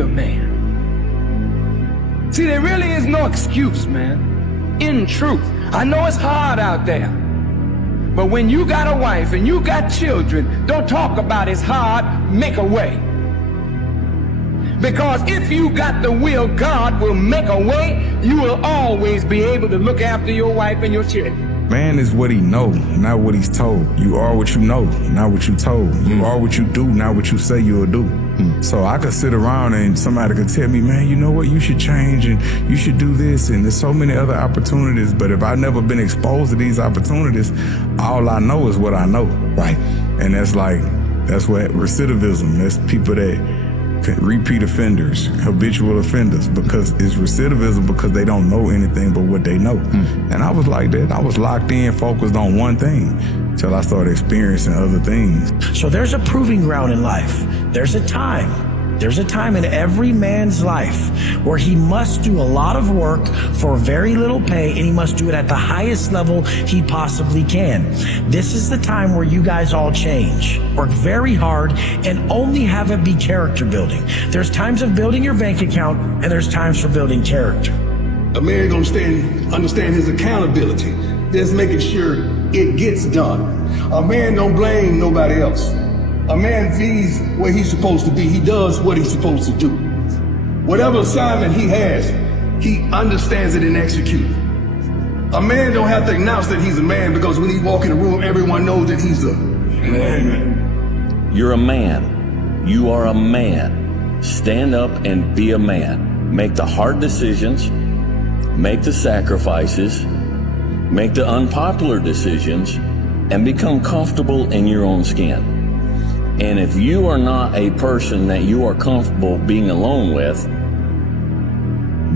a man. See, there really is no excuse, man, in truth. I know it's hard out there, but when you got a wife and you got children, don't talk about it's hard, make a way. Because if you got the will, God will make a way. You will always be able to look after your wife and your children. Man is what he know, not what he's told. You are what you know, not what you told. You are what you do, not what you say you'll do. So I could sit around and somebody could tell me, man, you know what, you should change and you should do this, and there's so many other opportunities, but if I've never been exposed to these opportunities, all I know is what I know. Right. And that's what recidivism, that's people that repeat offenders, habitual offenders, because it's recidivism because they don't know anything but what they know. And I was like that. I was locked in, focused on one thing till I started experiencing other things. So there's a proving ground in life. There's a time in every man's life where he must do a lot of work for very little pay, and he must do it at the highest level he possibly can. This is the time where you guys all change. Work very hard and only have it be character building. There's times of building your bank account, and there's times for building character. A man gonna understand his accountability, just making sure it gets done. A man don't blame nobody else. A man sees where he's supposed to be. He does what he's supposed to do. Whatever assignment he has, he understands it and executes. A man don't have to announce that he's a man, because when he walk in the room, everyone knows that he's a man. You're a man. You are a man. Stand up and be a man. Make the hard decisions. Make the sacrifices. Make the unpopular decisions, and become comfortable in your own skin. And if you are not a person that you are comfortable being alone with,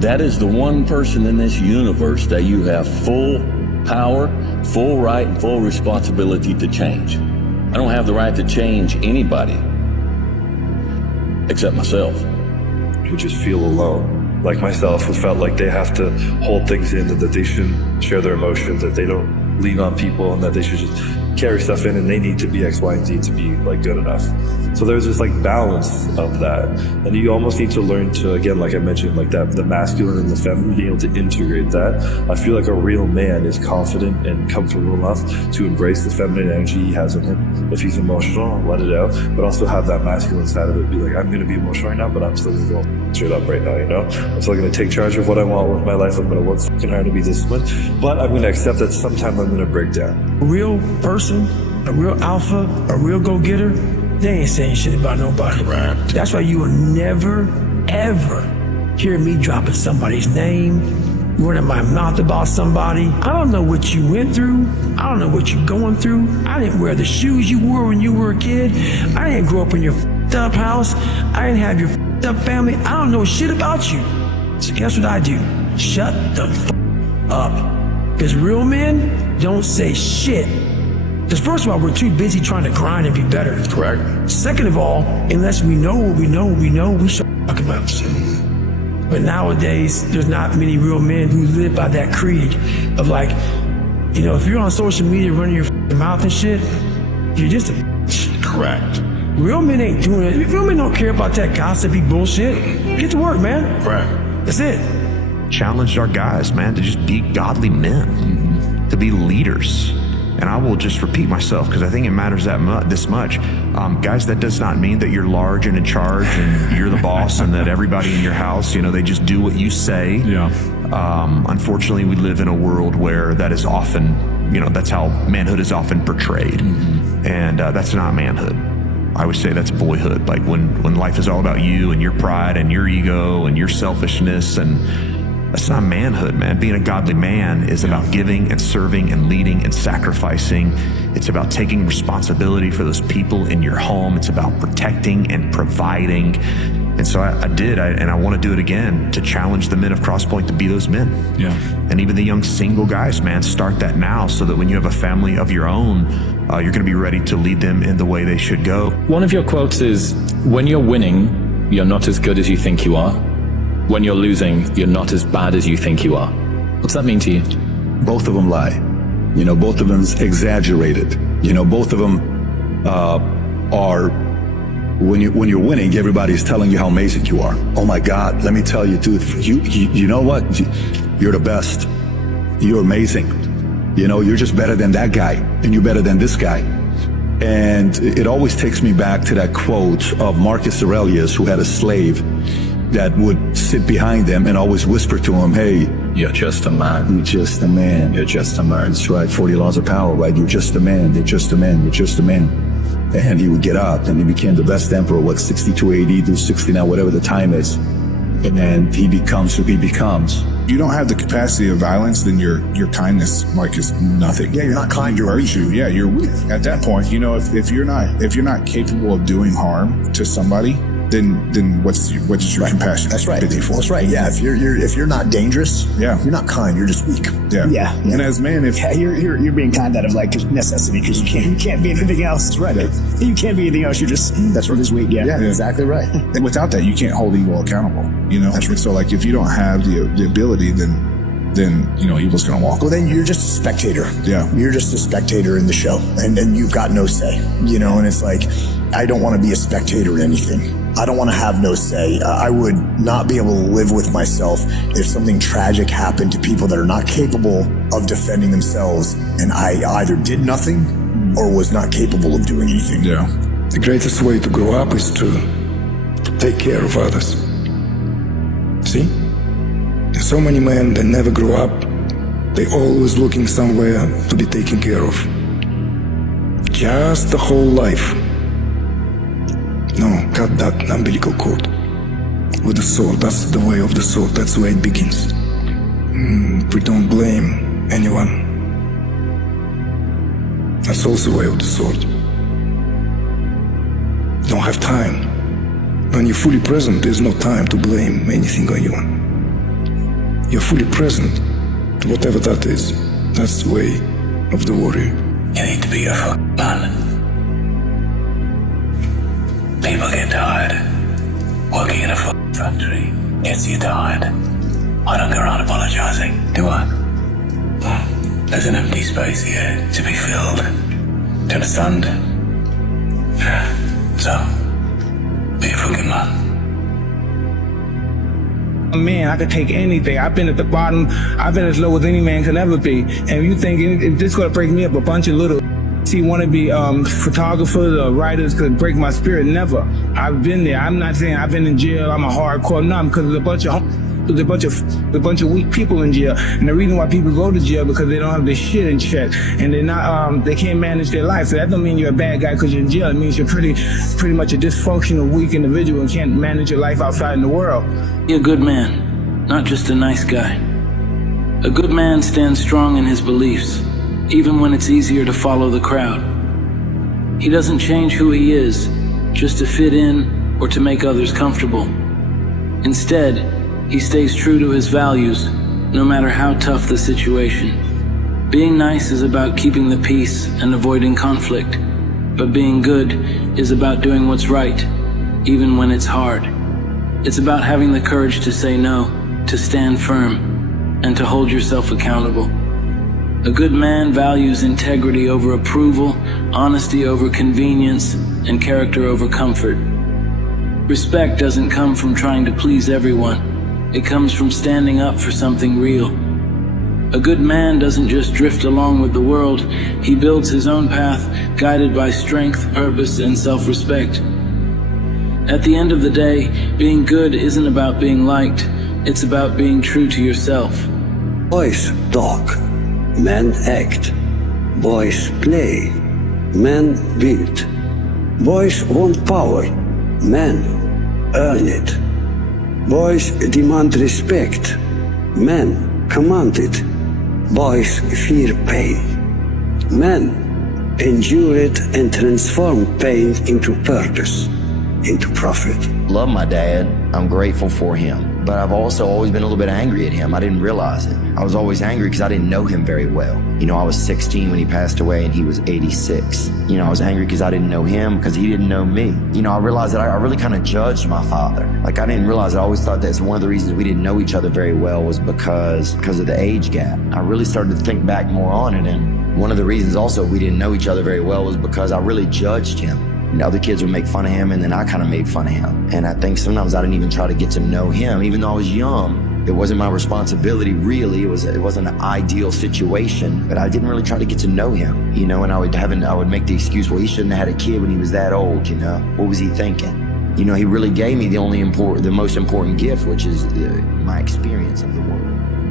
that is the one person in this universe that you have full power, full right, and full responsibility to change. I don't have the right to change anybody except myself. Who just feel alone, like myself, who felt like they have to hold things in, and that they shouldn't share their emotions, that they don't lean on people, and that they should just carry stuff in, and they need to be X, Y, and Z to be like good enough. So there's this like balance of that, and you almost need to learn to, again, like I mentioned, like that, the masculine and the feminine, being able to integrate that. I feel like a real man is confident and comfortable enough to embrace the feminine energy he has in him. If he's emotional, let it out, but also have that masculine side of it. Be like, I'm going to be emotional right now, but I'm still going to go straight up right now, you know? I'm still going to take charge of what I want with my life. I'm going to work fucking hard to be disciplined, but I'm going to accept that sometime I'm going to break down. A real person, a real alpha, a real go-getter, they ain't saying shit about nobody. Right. That's why you will never, ever hear me dropping somebody's name, running my mouth about somebody. I don't know what you went through. I don't know what you're going through. I didn't wear the shoes you wore when you were a kid. I didn't grow up in your up house. I didn't have your up family. I don't know shit about you. So guess what I do? Shut the up. Because real men don't say shit. Because first of all, we're too busy trying to grind and be better. Correct. Second of all, unless we know what we know, we should talk about shit. But nowadays, there's not many real men who live by that creed of like, you know, if you're on social media running your mouth and shit, you're just a Correct. Real men ain't doing it. Real men don't care about that gossipy bullshit. Get to work, man. Right. That's it. Challenged our guys, man, to just be godly men, to be leaders. And I will just repeat myself because I think it matters this much. Guys, that does not mean that you're large and in charge and you're the boss and that everybody in your house, you know, they just do what you say. Yeah. Unfortunately, we live in a world where that is often, you know, that's how manhood is often portrayed. And that's not manhood. I would say that's boyhood. Like when life is all about you and your pride and your ego and your selfishness, and that's not manhood, man. Being a godly man is about giving and serving and leading and sacrificing. It's about taking responsibility for those people in your home. It's about protecting and providing. And so I did, and I want to do it again, to challenge the men of Crosspoint to be those men. Yeah. And even the young single guys, man, start that now so that when you have a family of your own, you're going to be ready to lead them in the way they should go. One of your quotes is, when you're winning, you're not as good as you think you are. When you're losing, you're not as bad as you think you are. What's that mean to you? Both of them lie. You know, both of them exaggerated. You know, both of them are When you're winning, everybody's telling you how amazing you are. Oh my God, let me tell you, dude, you know what? You're the best. You're amazing. You know, you're just better than that guy, and you're better than this guy. And it always takes me back to that quote of Marcus Aurelius, who had a slave that would sit behind them and always whisper to him, hey, You're just a man. you're just a man. You're just a man. That's right, 40 laws of power, right? You're just a man. You're just a man. You're just a man. And he would get up, and he became the best emperor, 62 AD through 69, whatever the time is. And then he becomes who he becomes. You don't have the capacity of violence, then your kindness is nothing. Yeah, you're not kind, you're weak. Virtue. Yeah, you're weak. At that point, if you're not capable of doing harm to somebody, then what is your compassion? That's right. Pity for? That's right. Yeah, if you're not dangerous, Yeah. you're not kind. You're just weak. Yeah. Yeah. And as men, if You're being kind out of necessity because you can't be anything else. That's right. You can't be anything else. You're just that's what is weak. Yeah, exactly right. and without that, you can't hold evil accountable. That's right. So if you don't have the ability, then evil's gonna walk. Well, then you're just a spectator. Yeah. You're just a spectator in the show, and you've got no say. And it's like, I don't want to be a spectator in anything. I don't want to have no say. I would not be able to live with myself if something tragic happened to people that are not capable of defending themselves, and I either did nothing or was not capable of doing anything. Yeah. The greatest way to grow up is to take care of others. See? There's so many men that never grow up. They always looking somewhere to be taken care of. Just the whole life. No, cut that umbilical cord. With the sword, that's the way of the sword. That's where it begins. We don't blame anyone. That's also the way of the sword. Don't have time. When you're fully present, there's no time to blame anything or anyone. You're fully present to whatever that is. That's the way of the warrior. You need to be a man. People get tired. Working in a factory gets you tired. I don't go around apologizing, do I? There's an empty space here to be filled. Do you understand? So, be a fucking man. Man, I could take anything. I've been at the bottom. I've been as low as any man can ever be. And you think if this is gonna break me up, a bunch of little want to be photographers or writers could break my spirit? Never. I've been there. I'm not saying I've been in jail. I'm a hardcore numb because there's a bunch of weak people in jail. And the reason why people go to jail because they don't have their shit in check and they're not they can't manage their life. So that don't mean you're a bad guy because you're in jail. It means you're pretty much a dysfunctional, weak individual and can't manage your life outside in the world. Be a good man, not just a nice guy. A good man stands strong in his beliefs, even when it's easier to follow the crowd. He doesn't change who he is just to fit in or to make others comfortable. Instead, he stays true to his values, no matter how tough the situation. Being nice is about keeping the peace and avoiding conflict, but being good is about doing what's right, even when it's hard. It's about having the courage to say no, to stand firm, and to hold yourself accountable. A good man values integrity over approval, honesty over convenience, and character over comfort. Respect doesn't come from trying to please everyone. It comes from standing up for something real. A good man doesn't just drift along with the world. He builds his own path, guided by strength, purpose, and self-respect. At the end of the day, being good isn't about being liked. It's about being true to yourself. Boys talk. Men act. Boys play. Men build. Boys want power. Men earn it. Boys demand respect. Men command it. Boys fear pain. Men endure it and transform pain into purpose, into profit. Love my dad. I'm grateful for him. But I've also always been a little bit angry at him. I didn't realize it. I was always angry because I didn't know him very well. I was 16 when he passed away and he was 86. I was angry because I didn't know him, because he didn't know me. I realized that I really kind of judged my father. I didn't realize, I always thought that one of the reasons we didn't know each other very well was because of the age gap. I really started to think back more on it, and one of the reasons also we didn't know each other very well was because I really judged him. And other kids would make fun of him, and then I kind of made fun of him. And I think sometimes I didn't even try to get to know him, even though I was young. It wasn't my responsibility, really. It wasn't an ideal situation, but I didn't really try to get to know him, you know. And I would make the excuse, well, he shouldn't have had a kid when he was that old, you know. What was he thinking? You know, he really gave me the most important gift, which is my experience of the world.